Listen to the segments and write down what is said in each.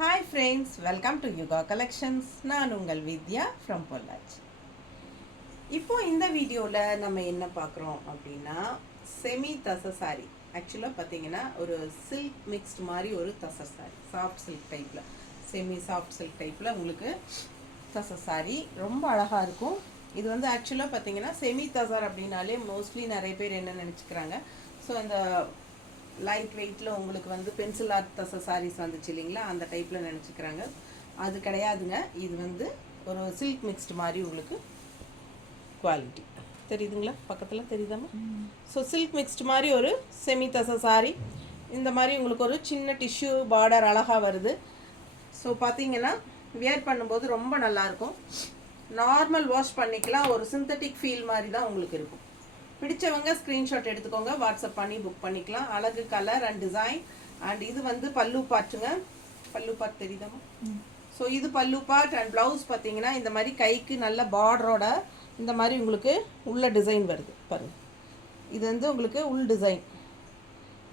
Hi friends, welcome to Yuga collections. நான் உங்கள் வித்யா from Pollachi. இப்போது இந்த வீடியோவில் நம்ம என்ன பார்க்குறோம் அப்படின்னா, செமி தசை சாரி. ஆக்சுவலாக பார்த்தீங்கன்னா ஒரு சில்க் மிக்ஸ்டு மாதிரி ஒரு தசை சாரி, சாஃப்ட் சில்க் டைப்பில், செமி சாஃப்ட் சில்க் டைப்பில் உங்களுக்கு தசை சாரி ரொம்ப அழகாக இருக்கும். இது வந்து ஆக்சுவலாக பார்த்தீங்கன்னா செமி தசர் அப்படின்னாலே மோஸ்ட்லி நிறைய பேர் என்ன நினச்சிக்கிறாங்க, ஸோ அந்த லைட் வெயிட்டில் உங்களுக்கு வந்து பென்சில் ஆர்ட் தசை சாரீஸ் வந்துச்சு இல்லைங்களா, அந்த டைப்பில் நினச்சிக்கிறாங்க. அது கிடையாதுங்க. இது வந்து ஒரு சில்க் மிக்ஸ்டு மாதிரி உங்களுக்கு குவாலிட்டி தெரியுதுங்களா, பக்கத்தில் தெரியுதாமா? ஸோ சில்க் மிக்ஸ்டு மாதிரி ஒரு செமி தசை சாரி. இந்த மாதிரி உங்களுக்கு ஒரு சின்ன டிஷ்யூ பார்டர் அழகாக வருது. ஸோ பார்த்தீங்கன்னா வியர் பண்ணும்போது ரொம்ப நல்லாயிருக்கும். நார்மல் வாஷ் பண்ணிக்கலாம். ஒரு சிந்தட்டிக் ஃபீல் மாதிரி தான் உங்களுக்கு இருக்கும். பிடிச்சவங்க ஸ்க்ரீன்ஷாட் எடுத்துக்கோங்க, வாட்ஸ்அப் பண்ணி புக் பண்ணிக்கலாம். அழகு கலர் அண்ட் டிசைன். அண்ட் இது வந்து பல்லு பாட்டுங்க. பல்லு பாட் தெரியுதாமா? ஸோ இது பல்லு பாட். அண்ட் ப்ளவுஸ் பார்த்தீங்கன்னா இந்த மாதிரி கைக்கு நல்ல பார்டரோட இந்த மாதிரி உங்களுக்கு உள்ள டிசைன் வருது பாருங்கள். இது வந்து உங்களுக்கு உள் டிசைன்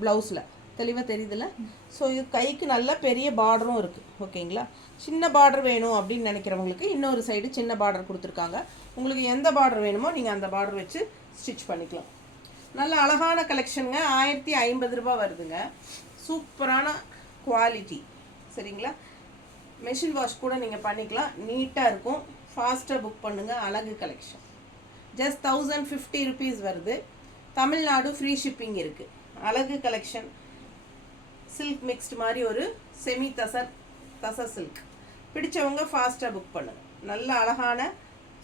ப்ளவுஸில் தெளிவாக தெரியுதுல்ல. ஸோ இது கைக்கு நல்ல பெரிய பார்டரும் இருக்குது. ஓகேங்களா? சின்ன பார்டர் வேணும் அப்படின்னு நினைக்கிறவங்களுக்கு இன்னொரு சைடு சின்ன பார்டர் கொடுத்துருக்காங்க. உங்களுக்கு எந்த பார்டர் வேணுமோ நீங்கள் அந்த பார்டர் வச்சு ஸ்டிச் பண்ணிக்கலாம். நல்ல அழகான கலெக்ஷனுங்க. 1050 ரூபா வருதுங்க. சூப்பரான குவாலிட்டி. சரிங்களா? மெஷின் வாஷ் கூட நீங்கள் பண்ணிக்கலாம். நீட்டாக இருக்கும். ஃபாஸ்ட்டாக புக் பண்ணுங்கள். அழகு கலெக்ஷன் ஜஸ்ட் 1050 ருபீஸ் வருது. தமிழ்நாடு ஃப்ரீ ஷிப்பிங் இருக்குது. அழகு கலெக்ஷன் சில்க் மிக்ஸ்டு மாதிரி ஒரு செமி தசை சில்க். பிடிச்சவங்க ஃபாஸ்ட்டாக புக் பண்ணுங்கள். நல்ல அழகான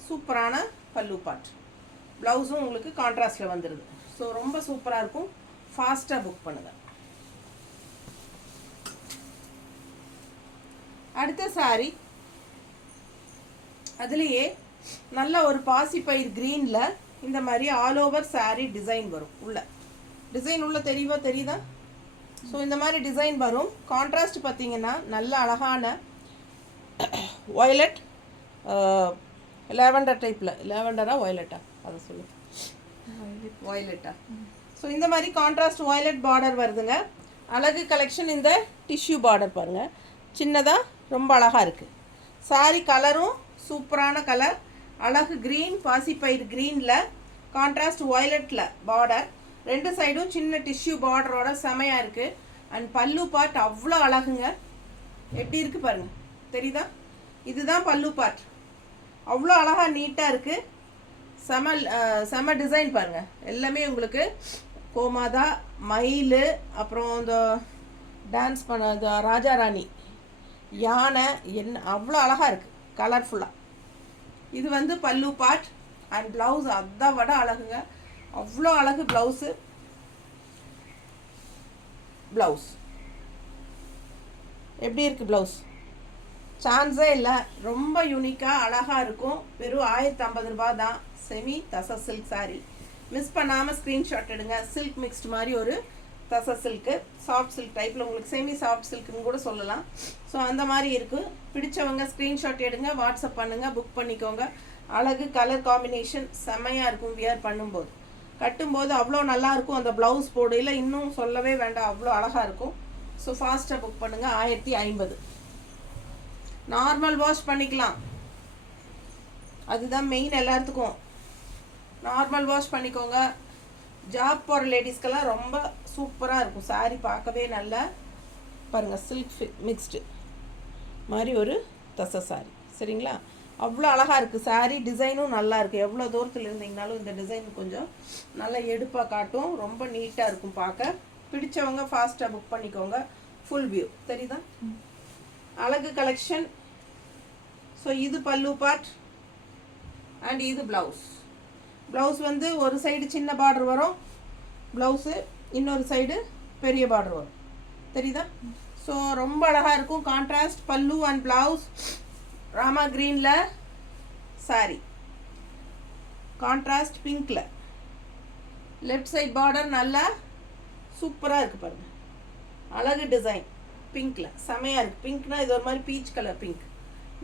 சூப்பரான பல்லு பாட். ப்ளவுஸும் உங்களுக்கு கான்ட்ராஸ்டில் வந்துடுது. ஸோ ரொம்ப சூப்பராக இருக்கும். ஃபாஸ்ட்டாக புக் பண்ணுங்கள். அடுத்த சாரி அதுலேயே நல்ல ஒரு பாசிப்பயிர் க்ரீனில் இந்த மாதிரி ஆல் ஓவர் சாரி டிசைன் வரும். உள்ள டிசைன் உள்ள தெரியுதா? ஸோ இந்த மாதிரி டிசைன் வரும். கான்ட்ராஸ்ட் பார்த்தீங்கன்னா நல்ல அழகான வயலட், லேவண்டர் டைப்பில். லேவண்டரா வயலட்டா அதை சொல்லு. வயலட்டா. ஸோ இந்த மாதிரி கான்ட்ராஸ்ட் வயலட் பார்டர் வருதுங்க. அழகு கலெக்ஷன். இந்த டிஷ்யூ பார்டர் பாருங்கள், சின்னதாக ரொம்ப அழகாக இருக்குது. சாரி கலரும் சூப்பரான கலர். அழகு க்ரீன், பாசிப்பயிர் க்ரீனில் கான்ட்ராஸ்ட் வயலட்டில் பார்டர். ரெண்டு சைடும் சின்ன டிஷ்யூ பார்டரோட செமையாக இருக்குது. அண்ட் பல்லு பார்ட் அவ்வளோ அழகுங்க. எப்படி இருக்குது பாருங்கள், தெரியுதா? இதுதான் பல்லு பார்ட். அவ்வளோ அழகாக நீட்டாக இருக்குது. செம டிசைன் பாருங்கள். எல்லாமே உங்களுக்கு கோமாதா, மயில், அப்புறம் இந்த டான்ஸ் பண்ண ராஜா ராணி, யானை, என்ன அவ்வளோ அழகாக இருக்குது கலர்ஃபுல்லாக. இது வந்து பல்லு பார்ட். அண்ட் ப்ளவுஸ் அதை விட அழகுங்க. அவ்வளோ அழகு ப்ளவுஸு. ப்ளவுஸ் எப்படி இருக்குது? ப்ளவுஸ் சான்ஸே இல்லை. ரொம்ப யூனிக்காக அழகாக இருக்கும். வெறும் 1050 ரூபா தான். செமி தசை சில்க் சாரி. மிஸ் பண்ணாமல் ஸ்க்ரீன்ஷாட் எடுங்க. சில்க் மிக்ஸ்டு மாதிரி ஒரு தசை சில்க்கு, சாஃப்ட் சில்க் டைப்பில், உங்களுக்கு செமி சாஃப்ட் சில்க்குன்னு கூட சொல்லலாம். ஸோ அந்த மாதிரி இருக்குது. பிடிச்சவங்க ஸ்க்ரீன்ஷாட் எடுங்க, வாட்ஸ்அப் பண்ணுங்கள், புக் பண்ணிக்கோங்க. அழகு கலர் காம்பினேஷன் செம்மையாக இருக்கும். வியர் பண்ணும்போது, கட்டும்போது அவ்வளோ நல்லாயிருக்கும். அந்த ப்ளவுஸ் போடையில் இன்னும் சொல்லவே வேண்டாம், அவ்வளோ அழகாக இருக்கும். ஸோ ஃபாஸ்ட்டாக புக் பண்ணுங்கள். 1050. நார்மல் வாஷ் பண்ணிக்கலாம். அதுதான் மெயின். எல்லாத்துக்கும் நார்மல் வாஷ் பண்ணிக்கோங்க. ஜாப் போகிற லேடிஸ்க்கெல்லாம் ரொம்ப சூப்பராக இருக்கும். சாரி பார்க்கவே நல்லா பாருங்கள். சில்க் மிக்ஸ்டு மாதிரி ஒரு தசை சாரி. சரிங்களா? அவ்வளோ அழகாக இருக்குது. சாரி டிசைனும் நல்லா இருக்குது. எவ்வளோ தூரத்தில் இருந்தீங்கனாலும் இந்த டிசைன் கொஞ்சம் நல்லா எடுப்பாக காட்டும். ரொம்ப நீட்டாக இருக்கும் பார்க்க. பிடிச்சவங்க ஃபாஸ்ட்டாக புக் பண்ணிக்கோங்க. ஃபுல் வியூ தெரியுதா? அழகு கலெக்ஷன். ஸோ இது பல்லு பார்ட் அண்ட் இது ப்ளவுஸ். ப்ளவுஸ் வந்து ஒரு சைடு சின்ன பார்டர் வரும் ப்ளவுஸு, இன்னொரு சைடு பெரிய பார்டர் வரும். தெரியுதா? ஸோ ரொம்ப அழகாக இருக்கும். கான்ட்ராஸ்ட் பல்லு அண்ட் ப்ளவுஸ். ராமா க்ரீனில் சாரி, கான்ட்ராஸ்ட் பிங்க்கில். லெஃப்ட் சைட் பார்டர் நல்லா சூப்பராக இருக்குது பாருங்கள். அழகு டிசைன் பிங்க்கில் செமையாக இருக்குது. பிங்க்னா இது ஒரு மாதிரி பீச் கலர் பிங்க்.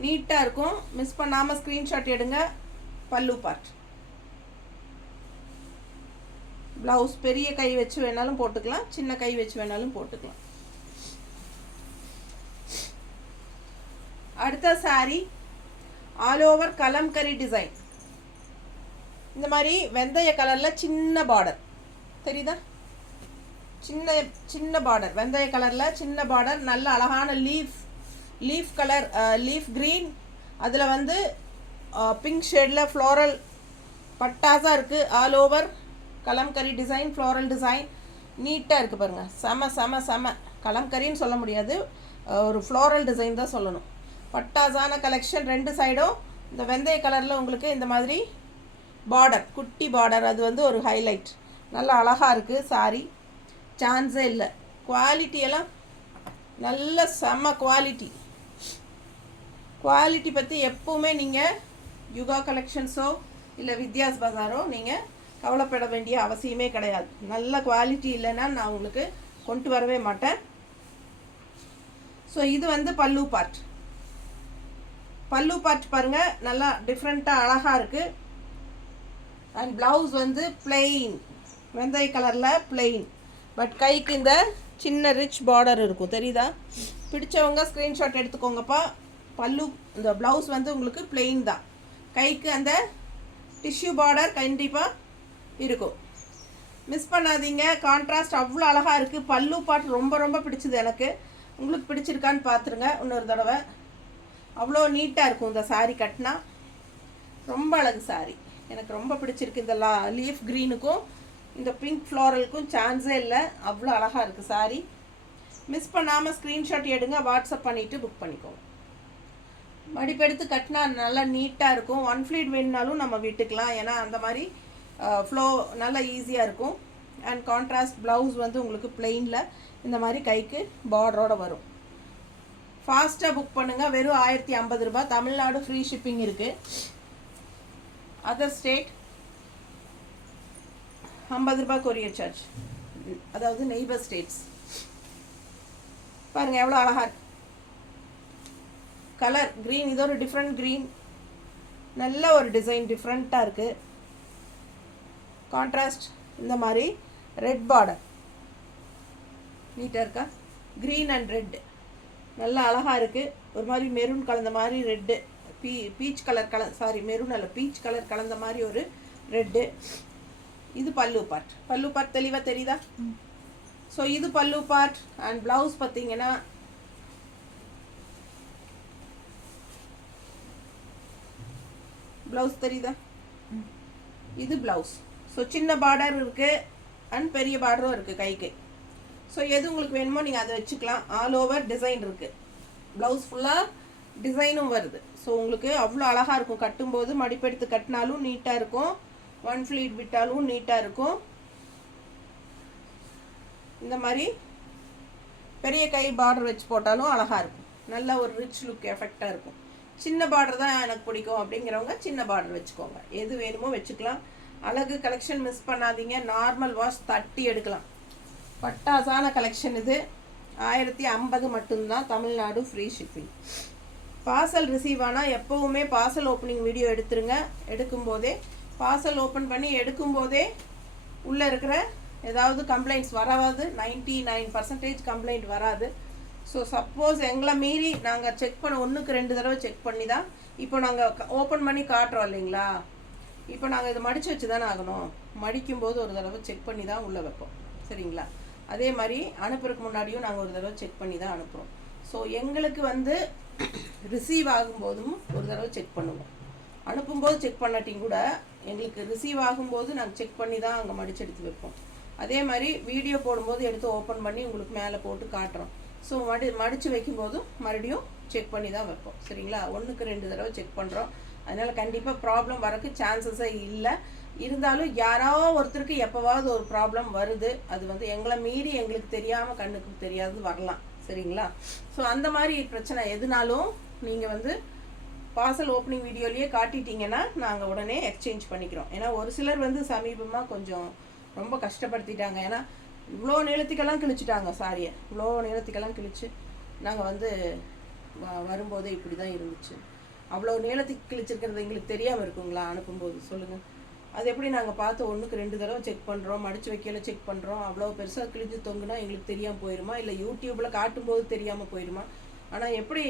நீட்டாக இருக்கும். மிஸ் பண்ணாமல் ஸ்க்ரீன்ஷாட் எடுங்க. பல்லு பார்ட். ப்ளவுஸ் பெரிய கை வச்சு வேணாலும் போட்டுக்கலாம், சின்ன கை வச்சு வேணாலும் போட்டுக்கலாம். அடுத்த sorry all over kalamkari design. இந்த மாதிரி வெந்தய கலரில் சின்ன பார்டர் தெரியுதா, சின்ன சின்ன பார்டர், வெந்தய கலரில் சின்ன பார்டர், நல்ல அழகான லீஃப் கலர், லீஃப் க்ரீன், அதில் வந்து பிங்க் ஷேடில் ஃப்ளோரல் பட்டாஸாக இருக்குது. All over kalamkari design, floral design நீட்டாக இருக்குது பாருங்கள். செம செம செம கலம்கரின்னு சொல்ல முடியாது, ஒரு ஃப்ளோரல் டிசைன் தான் சொல்லணும். பட்டாஸான கலெக்ஷன். 2 சைடும் இந்த வெந்தய கலரில் உங்களுக்கு இந்த மாதிரி பார்டர், குட்டி பார்டர், அது வந்து ஒரு ஹைலைட். நல்லா அழகாக இருக்குது சாரி, சான்ஸே இல்லை. குவாலிட்டியெல்லாம் நல்ல செம்ம குவாலிட்டி பற்றி எப்போவுமே நீங்கள் யுகா கலெக்ஷன்ஸோ இல்லை வித்யாஸ் பஜாரோ நீங்கள் கவலைப்பட வேண்டிய அவசியமே கிடையாது. நல்ல குவாலிட்டி இல்லைன்னா நான் உங்களுக்கு கொண்டு வரவே மாட்டேன். ஸோ இது வந்து பல்லு பார்ட் பாருங்கள், நல்லா டிஃப்ரெண்ட்டாக அழகாக இருக்குது. அண்ட் ப்ளவுஸ் வந்து பிளெயின், வெந்தய கலரில் பிளெயின், பட் கைக்கு இந்த சின்ன ரிச் பார்டர் இருக்கும் தெரியுதா. பிடிச்சவங்க ஸ்க்ரீன்ஷாட் எடுத்துக்கோங்கப்பா. பல்லு இந்த ப்ளவுஸ் வந்து உங்களுக்கு பிளெயின் தான், கைக்கு அந்த டிஷ்யூ பார்டர் கண்டிப்பாக இருக்கும். மிஸ் பண்ணாதீங்க. கான்ட்ராஸ்ட் அவ்வளோ அழகாக இருக்குது. பல்லு பார்ட் ரொம்ப ரொம்ப பிடிச்சது எனக்கு. உங்களுக்கு பிடிச்சிருக்கான்னு பார்த்துருங்க இன்னொரு தடவை. அவ்வளோ நீட்டாக இருக்கும் இந்த சாரீ கட்டினா. ரொம்ப அழகு சாரீ, எனக்கு ரொம்ப பிடிச்சிருக்கு. இந்த லீஃப் க்ரீனுக்கும் இந்த பிங்க் ஃப்ளோரலுக்கும் சான்ஸே இல்லை, அவ்வளோ அழகாக இருக்குது சாரீ. மிஸ் பண்ணாமல் ஸ்க்ரீன்ஷாட் எடுங்க, வாட்ஸ்அப் பண்ணிவிட்டு புக் பண்ணிக்கோங்க. மடிப்பெடுத்து கட்டினா நல்லா நீட்டாக இருக்கும். 1 ஃப்ளீட் வேணுனாலும் நம்ம விட்டுக்கலாம், ஏன்னா அந்த மாதிரி ஃப்ளோ நல்லா ஈஸியாக இருக்கும். அண்ட் கான்ட்ராஸ்ட் ப்ளவுஸ் வந்து உங்களுக்கு பிளெயினில் இந்த மாதிரி கைக்கு பார்டரோடு வரும். ஃபாஸ்ட்டாக புக் பண்ணுங்கள். வெறும் 1050 ரூபாய். தமிழ்நாடு ஃப்ரீ ஷிப்பிங் இருக்குது. அதர் ஸ்டேட் 50 ரூபாய் கொரியர் சார்ஜ், அதாவது நெய்பர் ஸ்டேட்ஸ். பாருங்கள் எவ்வளோ அழகாக இருக்கு. கலர் க்ரீன், இது ஒரு டிஃப்ரெண்ட் க்ரீன், நல்ல ஒரு டிசைன், டிஃப்ரெண்ட்டாக இருக்குது. கான்ட்ராஸ்ட் இந்த மாதிரி ரெட் பார்டர் நீட்டாக இருக்கா, க்ரீன் அண்ட் ரெட்டு நல்லா அழகாக இருக்குது. ஒரு மாதிரி மெரூன் கலந்த மாதிரி ரெட்டு, பீச் கலர் மெரூன் அல்ல, பீச் கலர் கலந்த மாதிரி ஒரு ரெட்டு. இது பல்லு பார்ட் தெளிவாக தெரியுதா. ஸோ இது பல்லு பார்ட். அண்ட் ப்ளவுஸ் பார்த்தீங்கன்னா ப்ளவுஸ் தெரியுதா, இது ப்ளவுஸ். ஸோ சின்ன பார்டர் இருக்குது அண்ட் பெரிய பார்டரும் இருக்குது கைக்கு. ஸோ எது உங்களுக்கு வேணுமோ நீங்கள் அதை வச்சுக்கலாம். ஆல் ஓவர் டிசைன் இருக்குது, ப்ளவுஸ் ஃபுல்லாக டிசைனும் வருது. ஸோ உங்களுக்கு அவ்வளோ அழகாக இருக்கும். கட்டும்போது மடிப்பெடுத்து கட்டினாலும் நீட்டாக இருக்கும், 1 ஃப்ளீட் விட்டாலும் நீட்டாக இருக்கும். இந்த மாதிரி பெரிய கை பார்டர் வச்சு போட்டாலும் அழகாக இருக்கும். நல்ல ஒரு ரிச் லுக் எஃபெக்டாக இருக்கும். சின்ன பார்டர் தான் எனக்கு பிடிக்கும் அப்படிங்கிறவங்க சின்ன பார்டர் வச்சுக்கோங்க, எது வேணுமோ வச்சுக்கலாம். அழகு கலெக்ஷன் மிஸ் பண்ணாதீங்க. நார்மல் வாஷ் தட்டி எடுக்கலாம். பட்டாசான கலெக்ஷன் இது. 1050 மட்டும்தான். Tamil Nadu free shipping. Parcel receive ஆனால் எப்போவுமே பார்சல் ஓப்பனிங் வீடியோ எடுத்துருங்க. எடுக்கும்போதே பார்சல் ஓப்பன் பண்ணி எடுக்கும்போதே உள்ளே இருக்கிற ஏதாவது கம்ப்ளைண்ட்ஸ் வராது. 99% கம்ப்ளைண்ட் வராது. ஸோ சப்போஸ் எங்களை மீறி நாங்கள் செக் பண்ண 1க்கு 2 தடவை செக் பண்ணி தான் இப்போ நாங்கள் ஓப்பன் பண்ணி காட்டுறோம் இல்லைங்களா. இப்போ நாங்கள் இதை மடித்து வச்சு தானே ஆகணும். மடிக்கும்போது ஒரு தடவை செக் பண்ணி தான் உள்ளே வைப்போம், சரிங்களா. அதே மாதிரி அனுப்புறதுக்கு முன்னாடியும் நாங்கள் ஒரு தடவை செக் பண்ணி தான் அனுப்புகிறோம். ஸோ எங்களுக்கு வந்து ரிசீவ் ஆகும்போதும் ஒரு தடவை செக் பண்ணுவோம். அனுப்பும்போது செக் பண்ணாட்டியும் கூட எங்களுக்கு ரிசீவ் ஆகும்போது நாங்கள் செக் பண்ணி தான் அங்கே மடித்து எடுத்து வைப்போம். அதே மாதிரி வீடியோ போடும்போது எடுத்து ஓப்பன் பண்ணி உங்களுக்கு மேலே போட்டு காட்டுறோம். ஸோ மடித்து வைக்கும்போதும் மறுபடியும் செக் பண்ணி தான் வைப்போம், சரிங்களா. 1க்கு 2 தடவை செக் பண்ணுறோம். அதனால் கண்டிப்பாக ப்ராப்ளம் வரக்கு சான்சஸே இல்லை. இருந்தாலும் யாராவது ஒருத்தருக்கு எப்போவாவது ஒரு ப்ராப்ளம் வருது. அது வந்து எங்களை மீறி எங்களுக்கு தெரியாமல் கண்ணுக்கு தெரியாது வரலாம், சரிங்களா. ஸோ அந்த மாதிரி பிரச்சனை எதுனாலும் நீங்கள் வந்து பார்சல் ஓப்பனிங் வீடியோலேயே காட்டிட்டீங்கன்னா நாங்கள் உடனே எக்ஸ்சேஞ்ச் பண்ணிக்கிறோம். ஏன்னா ஒரு சிலர் வந்து சமீபமாக கொஞ்சம் ரொம்ப கஷ்டப்படுத்திட்டாங்க. ஏன்னா இவ்வளோ நீளத்துக்கெல்லாம் கிழிச்சிட்டாங்க சாரியை, இவ்வளோ நீளத்துக்கெல்லாம் கிழிச்சு நாங்கள் வந்து வரும்போதே இப்படி தான் இருந்துச்சு. அவ்வளோ நீளத்துக்கு கிழிச்சிருக்கிறது எங்களுக்கு தெரியாமல் இருக்குங்களா அனுப்பும்போது, சொல்லுங்கள். அது எப்படி நாங்கள் பார்த்து 1க்கு 2 தடவை செக் பண்ணுறோம், மடித்து வைக்கல செக் பண்ணுறோம். அவ்வளோ பெருசாக கிழிஞ்சு தொங்குனா எங்களுக்கு தெரியாமல் போயிடுமா, இல்லை யூடியூப்பில் காட்டும்போது தெரியாமல் போயிடுமா. ஆனால் எப்படி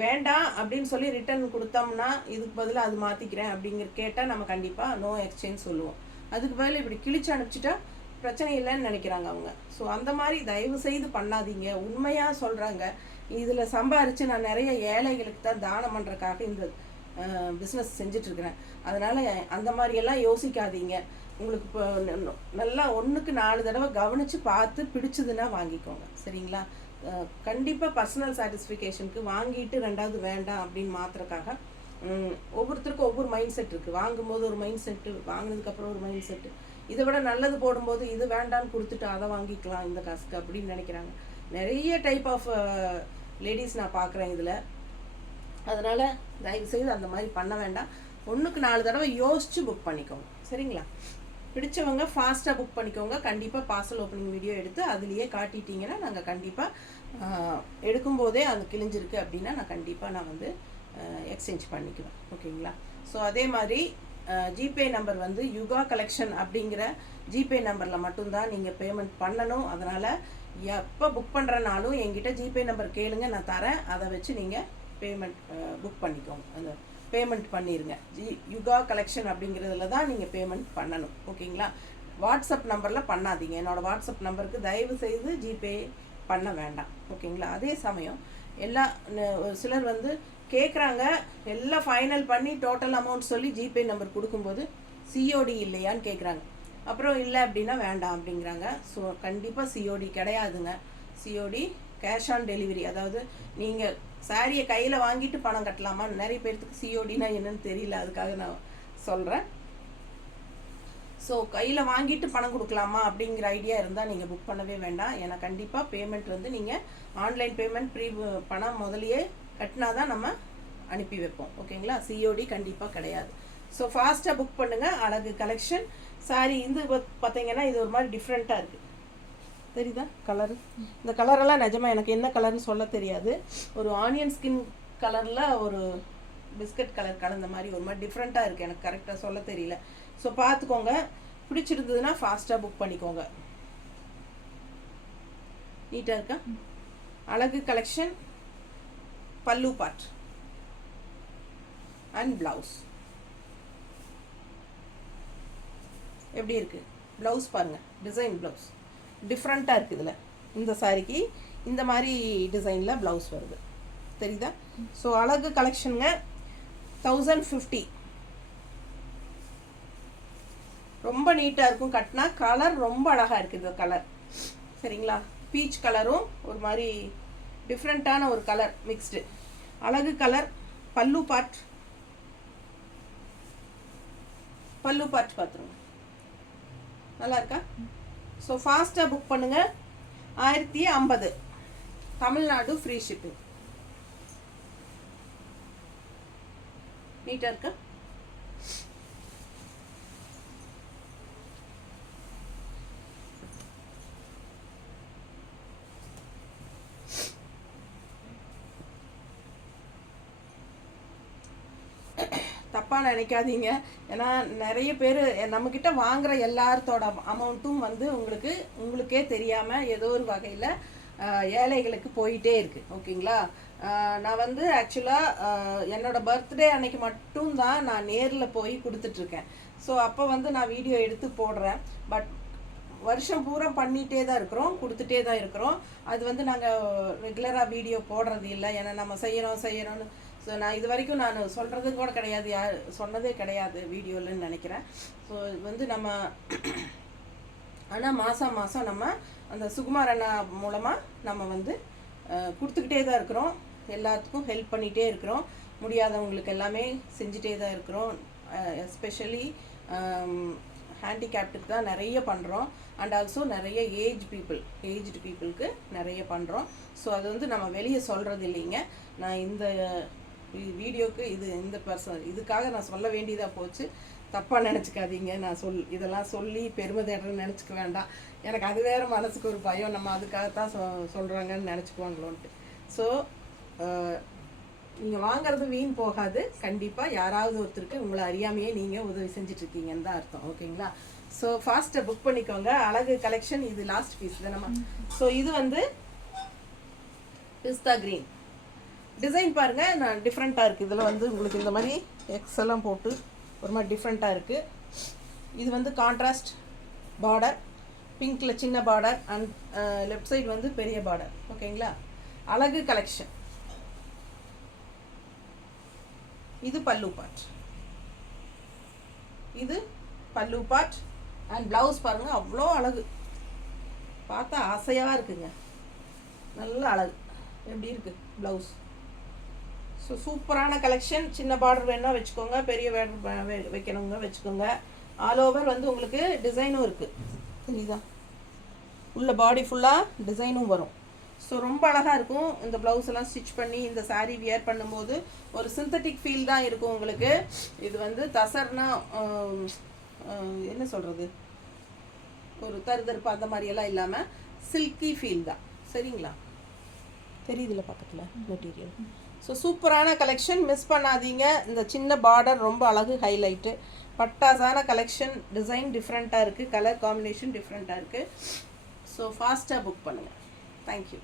வேண்டாம் அப்படின்னு சொல்லி ரிட்டர்ன் கொடுத்தோம்னா இதுக்கு பதிலாக அது மாற்றிக்கிறேன் கேட்டால் நம்ம கண்டிப்பாக நோ எக்ஸ்சேஞ்ச் சொல்லுவோம். அதுக்கு பதில் இப்படி கிழிச்சு அனுப்பிச்சிட்டா பிரச்சனை இல்லைன்னு நினைக்கிறாங்க அவங்க. ஸோ அந்த மாதிரி தயவு செய்து பண்ணாதீங்க. உண்மையாக சொல்கிறாங்க. இதில் சம்பாரித்து நான் நிறைய ஏழைகளுக்கு தான் தானம் பண்ணுறக்காக இந்த பிஸ்னஸ் செஞ்சிட்ருக்கிறேன். அதனால் அந்த மாதிரியெல்லாம் யோசிக்காதீங்க. உங்களுக்கு இப்போ நல்லா 1க்கு 4 தடவை கவனித்து பார்த்து பிடிச்சதுன்னா வாங்கிக்கோங்க. சரிங்களா? கண்டிப்பாக பர்சனல் சாட்டிஸ்ஃபிகேஷனுக்கு வாங்கிட்டு 2வது வேண்டாம் அப்படின்னு மாத்திரக்காக ஒவ்வொருத்தருக்கும் ஒவ்வொரு மைண்ட் செட் இருக்குது. வாங்கும்போது ஒரு மைண்ட் செட்டு, வாங்கினதுக்கப்புறம் ஒரு மைண்ட் செட்டு. இதை விட நல்லது போடும்போது இது வேண்டான்னு கொடுத்துட்டு அதை வாங்கிக்கலாம் இந்த காசுக்கு அப்படின்னு நினைக்கிறாங்க. நிறைய டைப் ஆஃப் லேடிஸ் நான் பார்க்குறேன் இதில். அதனால் தயவுசெய்து அந்த மாதிரி பண்ண வேண்டாம். 1க்கு 4 தடவை யோசித்து புக் பண்ணிக்கோங்க. சரிங்களா? பிடிச்சவங்க ஃபாஸ்ட்டாக புக் பண்ணிக்கோங்க. கண்டிப்பாக பார்சல் ஓப்பனிங் வீடியோ எடுத்து அதுலேயே காட்டிட்டீங்கன்னா நாங்கள் கண்டிப்பாக எடுக்கும்போதே அது கிழிஞ்சிருக்கு அப்படின்னா நான் வந்து எக்ஸ்சேஞ்ச் பண்ணிக்குவேன். ஓகேங்களா? ஸோ அதே மாதிரி ஜிபே நம்பர் வந்து யுகா கலெக்ஷன் அப்படிங்கிற ஜிபே நம்பரில் மட்டும்தான் நீங்கள் பேமெண்ட் பண்ணணும். அதனால் எப்போ புக் பண்ணுறனாலும் என்கிட்ட ஜிபே நம்பர் கேளுங்க, நான் தரேன். அதை வச்சு நீங்கள் பேமெண்ட் புக் பண்ணிக்கோங்க. அந்த பேமெண்ட் பண்ணிடுங்க. யுகா கலெக்ஷன் அப்படிங்கிறதுல தான் நீங்கள் பேமெண்ட் பண்ணணும். ஓகேங்களா? வாட்ஸ்அப் நம்பரில் பண்ணாதீங்க. என்னோடய வாட்ஸ்அப் நம்பருக்கு தயவு செய்து ஜிபே பண்ண வேண்டாம். ஓகேங்களா? அதே சமயம் சிலர் வந்து கேட்குறாங்க, எல்லாம் ஃபைனல் பண்ணி டோட்டல் அமௌண்ட் சொல்லி ஜிபே நம்பர் கொடுக்கும்போது சிஓடி இல்லையான்னு கேட்குறாங்க. அப்புறம் இல்லை அப்படின்னா வேண்டாம் அப்படிங்கிறாங்க. ஸோ கண்டிப்பாக சிஓடி கிடையாதுங்க. COD cash on delivery. அதாவது நீங்கள் சாரியை கையில் வாங்கிட்டு பணம் கட்டலாமா? நிறைய பேர்த்துக்கு சிஓடினா என்னன்னு தெரியல, அதுக்காக நான் சொல்கிறேன். ஸோ கையில் வாங்கிட்டு பணம் கொடுக்கலாமா அப்படிங்கிற ஐடியா இருந்தால் நீங்கள் புக் பண்ணவே வேண்டாம். ஏன்னா கண்டிப்பாக பேமெண்ட் வந்து நீங்கள் ஆன்லைன் பேமெண்ட் பணம் முதலையே கட்டினா தான் நம்ம அனுப்பி வைப்போம். ஓகேங்களா? சிஓடி கண்டிப்பாக கிடையாது. ஸோ ஃபாஸ்ட்டாக புக் பண்ணுங்கள். அழகு கலெக்ஷன் சாரி இது பார்த்தீங்கன்னா இது ஒரு மாதிரி டிஃப்ரெண்ட்டாக இருக்குது. தெரியுதா கலரு? இந்த கலரெல்லாம் நிஜமாக எனக்கு என்ன கலர்னு சொல்ல தெரியாது. ஒரு ஆனியன் ஸ்கின் கலரில் ஒரு பிஸ்கட் கலர் கலந்த மாதிரி ஒரு மாதிரி டிஃப்ரெண்ட்டாக இருக்குது. எனக்கு கரெக்டாக சொல்ல தெரியல. ஸோ பார்த்துக்கோங்க. பிடிச்சிருந்ததுன்னா ஃபாஸ்ட்டாக புக் பண்ணிக்கோங்க. நீட்டாக இருக்கா? அழகு கலெக்ஷன் பல்லு பார்ட் அண்ட் ப்ளவுஸ் எப்படி இருக்குது? ப்ளவுஸ் பாருங்கள், டிசைன் ப்ளவுஸ் டிஃப்ரெண்ட்டாக இருக்குது. இதில் இந்த சாரிக்கு இந்த மாதிரி டிசைனில் ப்ளவுஸ் வருது. தெரியுதா? ஸோ அழகு கலெக்ஷனுங்க. 1050. ரொம்ப நீட்டாக இருக்கும் கட்டினா. கலர் ரொம்ப அழகாக இருக்குது இந்த கலர். சரிங்களா? பீச் கலரும் ஒரு மாதிரி டிஃப்ரெண்ட்டான ஒரு கலர் மிக்ஸ்டு. அழகு கலர். பல்லு பார்ட் பார்த்துருங்க. நல்லா இருக்கா? ஸோ ஃபாஸ்ட்டாக புக் பண்ணுங்கள். 1050 தமிழ்நாடு ஃப்ரீ ஷிப்பிங். நீட்டாக இருக்கா? தப்பாக நினைக்காதீங்க. ஏன்னா நிறைய பேர் நம்மக்கிட்ட வாங்குகிற எல்லாத்தோட அமௌண்ட்டும் வந்து உங்களுக்கே தெரியாமல் ஏதோ ஒரு வகையில் ஏழைகளுக்கு போயிட்டே இருக்குது. ஓகேங்களா? நான் வந்து ஆக்சுவலாக என்னோடய பர்த்டே அன்னைக்கு மட்டும்தான் நான் நேரில் போய் கொடுத்துட்ருக்கேன். ஸோ அப்போ வந்து நான் வீடியோ எடுத்து போடுறேன். பட் வருஷம் பூரா பண்ணிகிட்டே தான் இருக்கிறோம், கொடுத்துட்டே தான் இருக்கிறோம். அது வந்து நாங்கள் ரெகுலராக வீடியோ போடுறது இல்லை. ஏன்னா நம்ம செய்யணும்னு ஸோ நான் இது வரைக்கும் நான் சொல்கிறது கூட கிடையாது, யார் சொன்னதே கிடையாது வீடியோலன்னு நினைக்கிறேன். ஸோ இது வந்து நம்ம ஆனால் மாதம் நம்ம அந்த சுகுமார் அண்ணா மூலமாக நம்ம வந்து கொடுத்துக்கிட்டே தான் இருக்கிறோம். எல்லாத்துக்கும் ஹெல்ப் பண்ணிகிட்டே இருக்கிறோம். முடியாதவங்களுக்கு எல்லாமே செஞ்சுட்டே தான் இருக்கிறோம். எஸ்பெஷலி ஹேண்டிகேப்டுக்கு தான் நிறைய பண்ணுறோம். அண்ட் ஆல்சோ நிறைய ஏஜ்டு பீப்புளுக்கு நிறைய பண்ணுறோம். ஸோ அது வந்து நம்ம வெளியே சொல்கிறது இல்லைங்க. நான் இந்த வீடியோக்கு இந்த இதுக்காக நான் சொல்ல வேண்டியதாக போச்சு. தப்பாக நினச்சிக்காதீங்க. நான் இதெல்லாம் சொல்லி பெருமை தேடுறேன்னு நினச்சிக்க வேண்டாம். எனக்கு அது வேறு மனசுக்கு ஒரு பயம். நம்ம அதுக்காகத்தான் சொல்கிறாங்கன்னு நினச்சிக்குவாங்களோன்ட்டு. ஸோ நீங்கள் வாங்கிறது வீண் போகாது. கண்டிப்பாக யாராவது ஒருத்தருக்கு உங்களை அறியாமையே நீங்கள் உதவி செஞ்சிட்ருக்கீங்கன்னு தான் அர்த்தம். ஓகேங்களா? ஸோ ஃபாஸ்ட்டாக புக் பண்ணிக்கோங்க. அழகு கலெக்ஷன். இது லாஸ்ட் பீஸ் தானம்மா. ஸோ இது வந்து பிஸ்தா க்ரீன். டிசைன் பாருங்கள், நான் டிஃப்ரெண்ட்டாக இருக்குது. இதில் வந்து உங்களுக்கு இந்த மாதிரி எக்ஸ் எல்லாம் போட்டு ஒரு மாதிரி டிஃப்ரெண்ட்டாக இருக்குது. இது வந்து கான்ட்ராஸ்ட் பார்டர், பிங்க்கில் சின்ன பார்டர் அண்ட் லெஃப்ட் சைடு வந்து பெரிய பார்டர். ஓகேங்களா, அழகு கலெக்ஷன். இது பல்லு பார்ட், இது பல்லு பார்ட் அண்ட் ப்ளவுஸ் பாருங்கள், அவ்வளோ அழகு, பார்த்தா ஆசையாக இருக்குங்க. நல்ல அழகு. எப்படி இருக்குது ப்ளவுஸ்? ஸோ சூப்பரான கலெக்ஷன். சின்ன பார்டர் வேணால் வச்சுக்கோங்க, பெரிய பார்டர் வைக்கணுங்க வச்சுக்கோங்க. ஆல் ஓவர் வந்து உங்களுக்கு டிசைனும் இருக்குது, தெரியுதா? உள்ள பாடி ஃபுல்லாக டிசைனும் வரும். ஸோ ரொம்ப அழகாக இருக்கும். இந்த ப்ளவுஸ் எல்லாம் ஸ்டிச் பண்ணி இந்த சாரீ வியர் பண்ணும்போது ஒரு சிந்தட்டிக் ஃபீல் தான் இருக்கும் உங்களுக்கு. இது வந்து தசர்னா என்ன சொல்கிறது, ஒரு தருதருப்பு அந்த மாதிரியெல்லாம் இல்லாமல் சில்கி ஃபீல் தான். சரிங்களா, தெரியுதுல பக்கத்தில் மெட்டீரியல். ஸோ சூப்பரான கலெக்ஷன், மிஸ் பண்ணாதீங்க. இந்த சின்ன பார்டர் ரொம்ப அழகு, ஹைலைட்டு, பட்டாசான கலெக்ஷன். டிசைன் டிஃப்ரெண்ட்டாக இருக்குது, கலர் காம்பினேஷன் டிஃப்ரெண்ட்டாக இருக்குது. ஸோ ஃபாஸ்ட்டாக புக் பண்ணுங்கள். தேங்க்யூ.